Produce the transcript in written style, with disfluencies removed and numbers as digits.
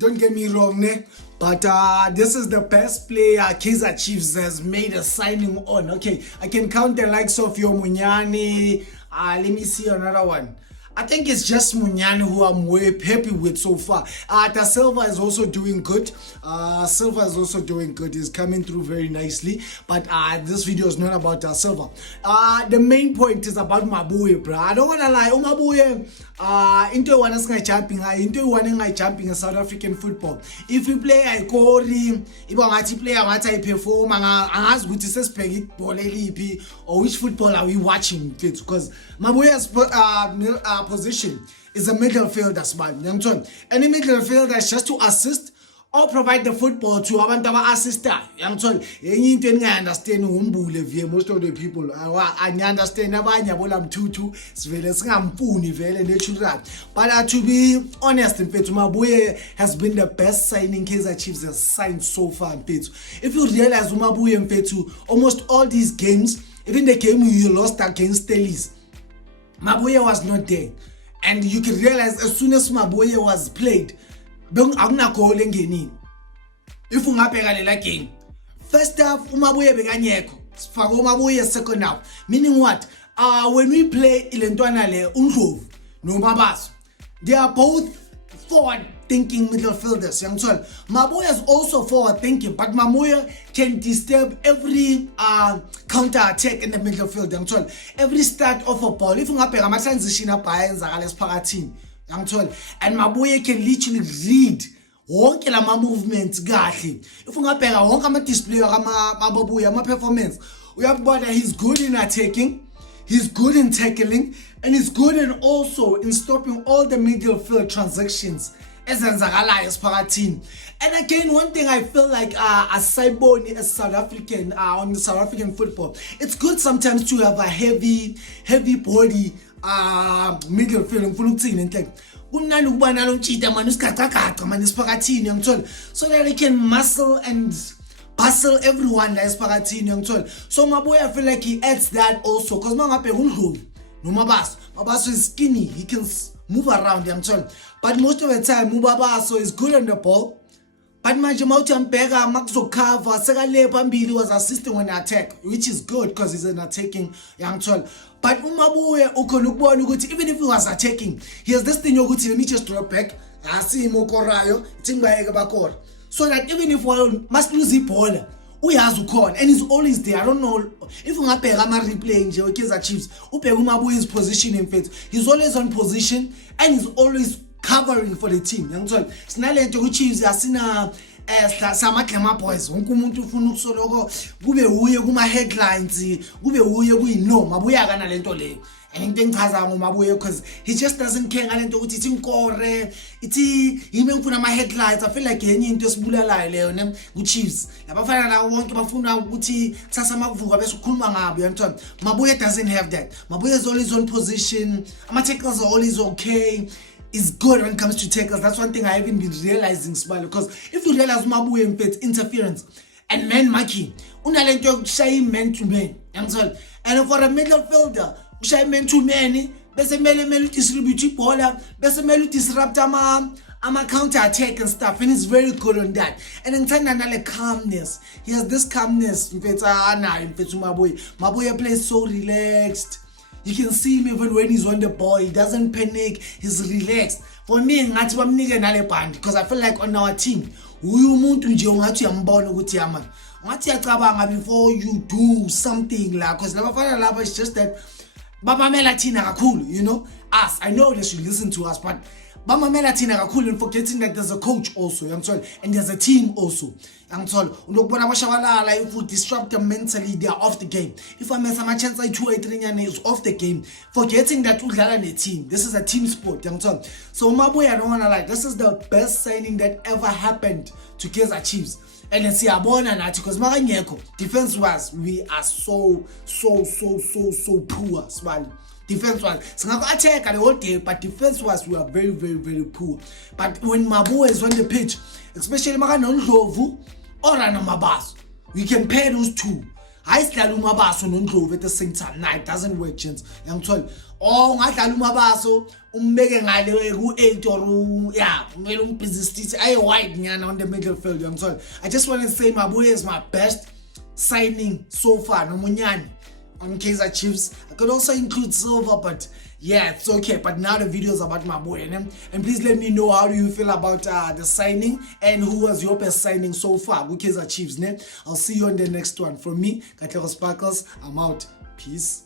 Don't get me wrong, ne? But this is the best player Kaizer Chiefs has made a signing on. Okay, I can count the likes of Yo Munyani. Let me see another one. I think it's just Munyani who I'm way happy with so far. Da Silva is also doing good. Silva is also doing good. He's coming through very nicely. But this video is not about Da Silva. The main point is about Mabuye, bro. I don't want to lie. Mabuye, into one is jumping. Into one jumping in South African football. If you play a Kori, if you play a perform, I ask what is this or which football are we watching? Because Mabuye's position is a midfielder, smart. Any midfielder is just to assist or provide the football to our assister. I understand most of the people. I understand but to be honest, Mabuye has been the best signing Kaizer Chiefs has signed so far. If you realize Mabuye almost all these games, even the game you lost against Stelis, Mabuye was not there. And you can realize as soon as Mabuye was played, if ungabheka game, first half Mabuye bekanyekho, sifaka Mabuye second half. Meaning what? When we play Ilentwana le Undlovu no Mabaso, they are both forward thinking midfielders. Mabuye is also forward thinking, but Mabuye can disturb every counter attack in the midfield. Every start of a ball, if you have a transition up and Mabuye can literally read wonke lama movements kahle. If ungabheka wonke ama display Mabuye ama performance, uyabona he's good in attacking, he's good in tackling, and he's good in also in stopping all the midfield transactions ezenzakalayo esiphakathini. And again, one thing I feel like as Saiboni, as South African on the South African football, it's good sometimes to have a heavy body midfield ngifuna ukuthini enhle. Kunani ukuba nalo ntshita manje usigaqagaqa manje esiphakathini ngithola, so that they can muscle and bustle everyone la esiphakathini ngithola. So Mabuye, I feel like he adds that also, because mangabheka uNdlovu no Mabaso is skinny, he can move around, but most of the time Mabaso is good on the ball. But manje mawuthi ambheka makuzokava sekale phambili was assisting on attack, which is good because he's an attacking ngithola. But uMabuye ukhona ukubona ukuthi even if he was attacking, he has this thing yokuthi let me just drop back, asimo korayo ithi ngibayeke bakora, so that even if one must lose ibhola uyazi ukhona and he's always there. I don't know if ungabheka ama replay nje Kaizer Chiefs ubheka uMabuye's position in fact, he's always on position and he's always covering for the team. Sinalento ku-Chiefs asina samagama boys, wonke umuntu ufuna ukusoloko kube uye kuma headlines, kube uye kuyino Mabuye akanalento leyo. And into engichaza ngoMabuye because he just doesn't care ngalento ukuthi ithi inkore, ithi yimi ngifuna ama headlines. I feel like yenye into esibulalayo leyo ne ku-Chiefs. Labafana la wonke bafuna ukuthi kusasa makuvuka bese ukhuluma ngabo. Mabuye doesn't have that. Mabuye is always on position. Ama tackles are always okay. Is good when it comes to tackles. That's one thing I haven't been realizing, Smile, because if you realize Mabuye interference and man marking, unalento yokushaya man to man, and for a midfielder, ushaya man to man, bese mele distribute ibhola, bese mele disrupt ama counter attack and stuff, and he's very good on that. And in turn another calmness, he has this calmness. Mabuye plays so relaxed. You can see him even when he's on the ball, he doesn't panic, he's relaxed. For me, ngathi bamnike nale band, because I feel like on our team, uyu umuntu nje ungathi uyambona ukuthi yaman, ungathi uyacabanga before you do something la, because labafana laba is just that babamela thina kakhulu, us. I know they should listen to us, but bamamela thina kakhulu and forgetting that there's a coach also, and there's a team also. Unokubona abashabalala, if we disrupt them mentally, they are off the game. If I miss a chance like 2-3 is off the game, forgetting that udlala ne team. This is a team sport. So Mabuye, I don't wanna lie, this is the best signing that ever happened to Kaizer Chiefs. And let's see abona nathi because makangekho defense wise we are so poor, Smile. Defense wise, singako attack the whole day, but defense wise we are very poor. But when Mabuye is on the pitch, especially Ndlovu or Mabaso, we can pair those two. hayi sidlala uMabaso noNdlovu at the same time. Nah, it doesn't work, gents. Ngiyangithola. Oh, ngadlala uMabaso umbeke ngale ku8 or yeah, kumele umbhizi stithi ayi wide nyana on the middle field. Ngiyangithola. I just want to say Mabuya is my best signing so far. Nomunyani on Kaizer Chiefs. I could also include Silver, but yeah, it's okay. But now the video is about Mabuya. And please let me know how do you feel about the signing and who was your best signing so far with Kaizer Chiefs. I'll see you on the next one. From me, Katlego Sparkles, I'm out. Peace.